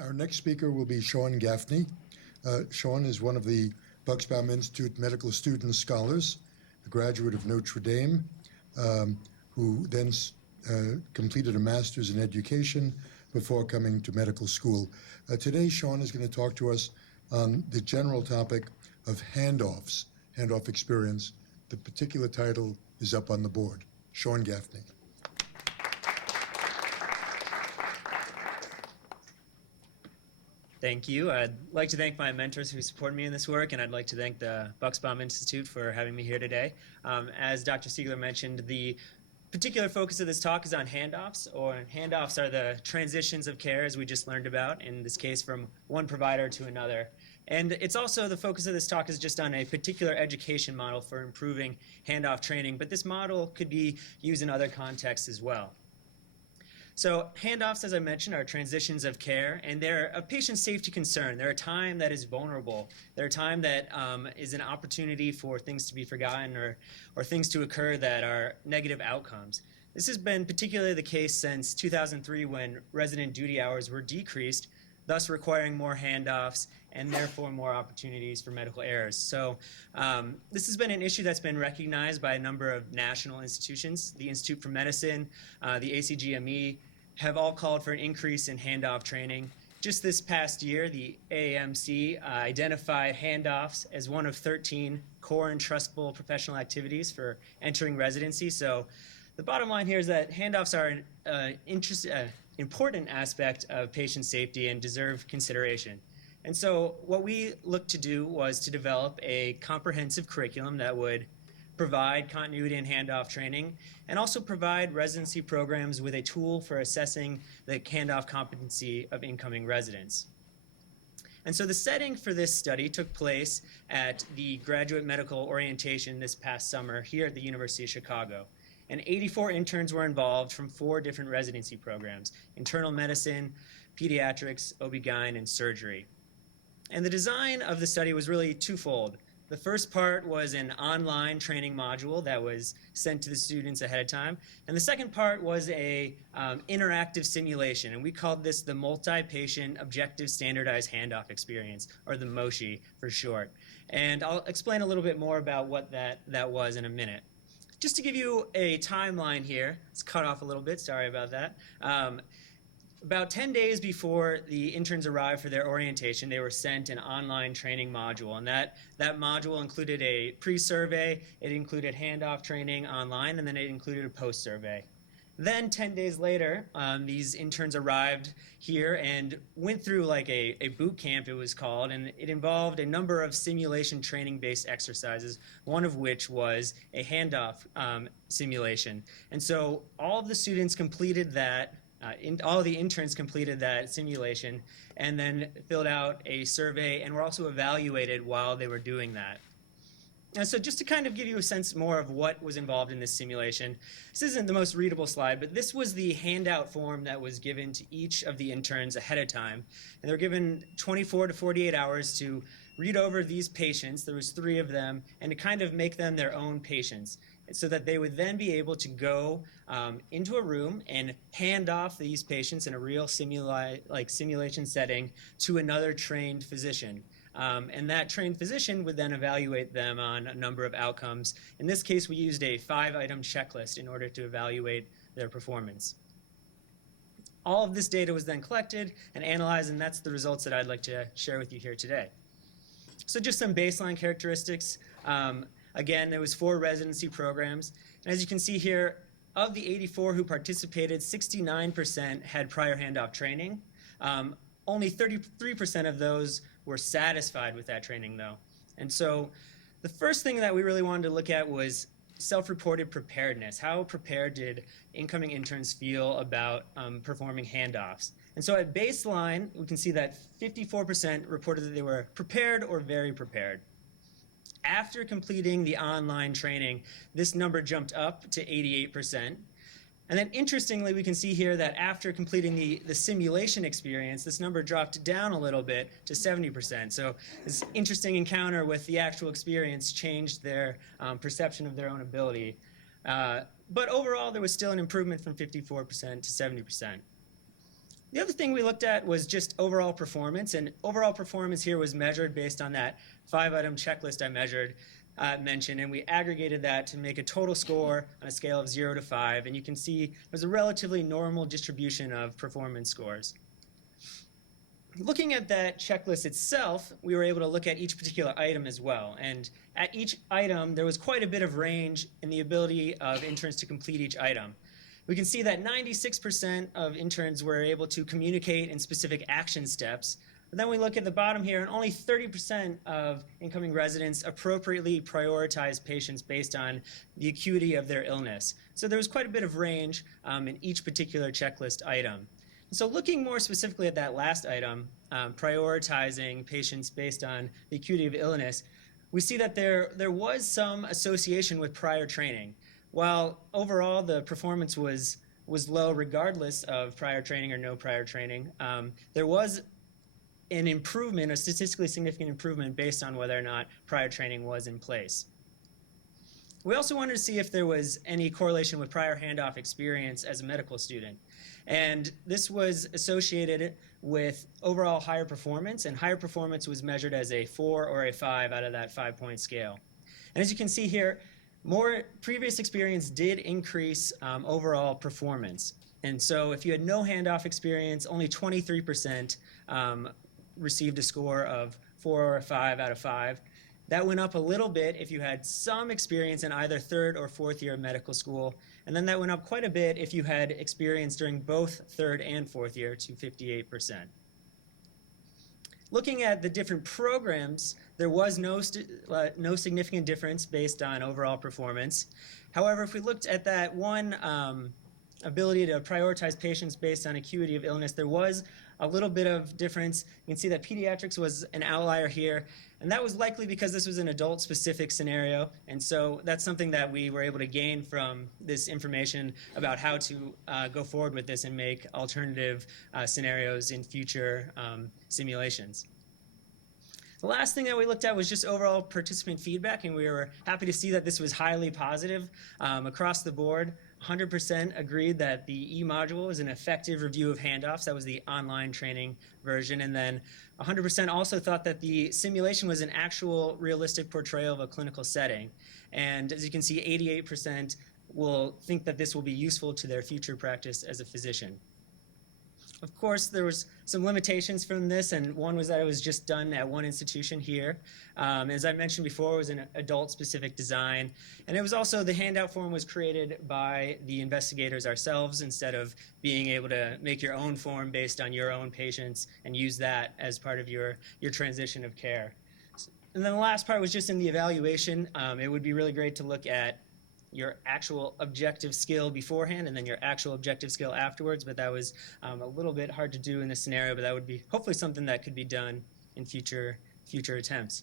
Our next speaker will be Sean Gaffney. Sean is one of the Bucksbaum Institute Medical Student Scholars, a graduate of Notre Dame, who then completed a master's in education before coming to medical school. Today, Sean is going to talk to us on the general topic of handoffs, handoff experience. The particular title is up on the board. Sean Gaffney. Thank you. I'd like to thank my mentors who support me in this work, and I'd like to thank the Bucksbaum Institute for having me here today. As Dr. Siegler mentioned, the particular focus of this talk is on handoffs, or handoffs are the transitions of care, as we just learned about, in this case from one provider to another. And it's also, the focus of this talk is just on a particular education model for improving handoff training, but this model could be used in other contexts as well. So handoffs, as I mentioned, are transitions of care, and they're a patient safety concern. They're a time that is vulnerable. They're a time that is an opportunity for things to be forgotten or things to occur that are negative outcomes. This has been particularly the case since 2003 when resident duty hours were decreased, thus requiring more handoffs and therefore more opportunities for medical errors. So this has been an issue that's been recognized by a number of national institutions. The Institute for Medicine, the ACGME have all called for an increase in handoff training. Just this past year, the AAMC identified handoffs as one of 13 core and trustable professional activities for entering residency. So the bottom line here is that handoffs are an important aspect of patient safety and deserve consideration. And so what we looked to do was to develop a comprehensive curriculum that would provide continuity and handoff training and also provide residency programs with a tool for assessing the handoff competency of incoming residents. And so the setting for this study took place at the graduate medical orientation this past summer here at the University of Chicago. And 84 interns were involved from 4 different residency programs: internal medicine, pediatrics, OB-GYN, and surgery. And the design of the study was really twofold. The first part was an online training module that was sent to the students ahead of time. And the second part was a interactive simulation. And we called this the Multi-Patient Objective Standardized Handoff Experience, or the MOSHE for short. And I'll explain a little bit more about what that was in a minute. Just to give you a timeline here, it's cut off a little bit, sorry about that. About 10 days before the interns arrived for their orientation, they were sent an online training module, and that module included a pre-survey, it included handoff training online, and then it included a post-survey. Then 10 days later, these interns arrived here and went through like a boot camp, it was called, and it involved a number of simulation training-based exercises, one of which was a handoff simulation. And so all of the students completed that, all of the interns completed that simulation and then filled out a survey and were also evaluated while they were doing that. And so just to kind of give you a sense more of what was involved in this simulation, this isn't the most readable slide, but this was the handout form that was given to each of the interns ahead of time. And they were given 24 to 48 hours to read over these patients, there was 3 of them, and to kind of make them their own patients, so that they would then be able to go into a room and hand off these patients in a real simulation setting to another trained physician. And that trained physician would then evaluate them on a number of outcomes. In this case, we used a 5-item checklist in order to evaluate their performance. All of this data was then collected and analyzed, and that's the results that I'd like to share with you here today. So just some baseline characteristics. Again, there was 4 residency programs. And as you can see here, of the 84 who participated, 69% had prior handoff training. Only 33% of those were satisfied with that training, though. And so the first thing that we really wanted to look at was self-reported preparedness. How prepared did incoming interns feel about performing handoffs? And so at baseline, we can see that 54% reported that they were prepared or very prepared. After completing the online training, this number jumped up to 88%. And then interestingly, we can see here that after completing the simulation experience, this number dropped down a little bit to 70%. So this interesting encounter with the actual experience changed their perception of their own ability. But overall, there was still an improvement from 54% to 70%. The other thing we looked at was just overall performance, and overall performance here was measured based on that 5-item checklist I mentioned, and we aggregated that to make a total score on a scale of 0 to 5, and you can see there's a relatively normal distribution of performance scores. Looking at that checklist itself, we were able to look at each particular item as well, and at each item there was quite a bit of range in the ability of interns to complete each item. We can see that 96% of interns were able to communicate in specific action steps. But then we look at the bottom here, and only 30% of incoming residents appropriately prioritized patients based on the acuity of their illness. So there was quite a bit of range in each particular checklist item. So looking more specifically at that last item, prioritizing patients based on the acuity of illness, we see that there was some association with prior training. While overall the performance was low regardless of prior training or no prior training, there was an improvement, a statistically significant improvement based on whether or not prior training was in place. We also wanted to see if there was any correlation with prior handoff experience as a medical student. And this was associated with overall higher performance, and higher performance was measured as a 4 or a 5 out of that 5-point scale. And as you can see here, more previous experience did increase overall performance. And so if you had no handoff experience, only 23% received a score of 4 or 5 out of 5. That went up a little bit if you had some experience in either 3rd or 4th year of medical school. And then that went up quite a bit if you had experience during both 3rd and 4th year to 58%. Looking at the different programs, there was no significant difference based on overall performance. However, if we looked at that one ability to prioritize patients based on acuity of illness, there was a little bit of difference. You can see that pediatrics was an outlier here, and that was likely because this was an adult-specific scenario, and so that's something that we were able to gain from this information about how to go forward with this and make alternative scenarios in future simulations. The last thing that we looked at was just overall participant feedback, and we were happy to see that this was highly positive across the board. 100% agreed that the E-module is an effective review of handoffs. That was the online training version. And then 100% also thought that the simulation was an actual realistic portrayal of a clinical setting. And as you can see, 88% will think that this will be useful to their future practice as a physician. Of course, there was some limitations from this, and one was that it was just done at one institution here. As I mentioned before, it was an adult-specific design, and it was also, the handout form was created by the investigators ourselves instead of being able to make your own form based on your own patients and use that as part of your transition of care. And then the last part was just in the evaluation. It would be really great to look at your actual objective skill beforehand and then your actual objective skill afterwards, but that was a little bit hard to do in this scenario, but that would be hopefully something that could be done in future attempts.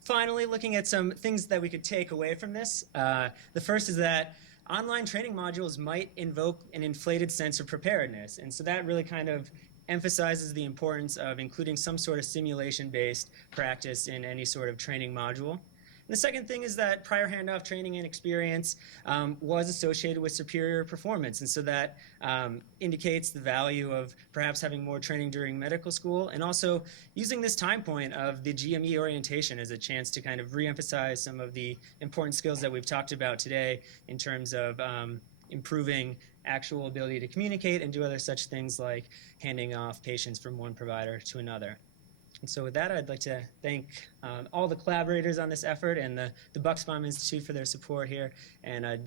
Finally, looking at some things that we could take away from this, the first is that online training modules might invoke an inflated sense of preparedness, and so that really kind of emphasizes the importance of including some sort of simulation-based practice in any sort of training module. And the second thing is that prior handoff training and experience was associated with superior performance, and so that indicates the value of perhaps having more training during medical school, and also using this time point of the GME orientation as a chance to kind of reemphasize some of the important skills that we've talked about today in terms of improving actual ability to communicate and do other such things like handing off patients from one provider to another. And so with that, I'd like to thank all the collaborators on this effort and the Bucksbaum Institute for their support here. And I'd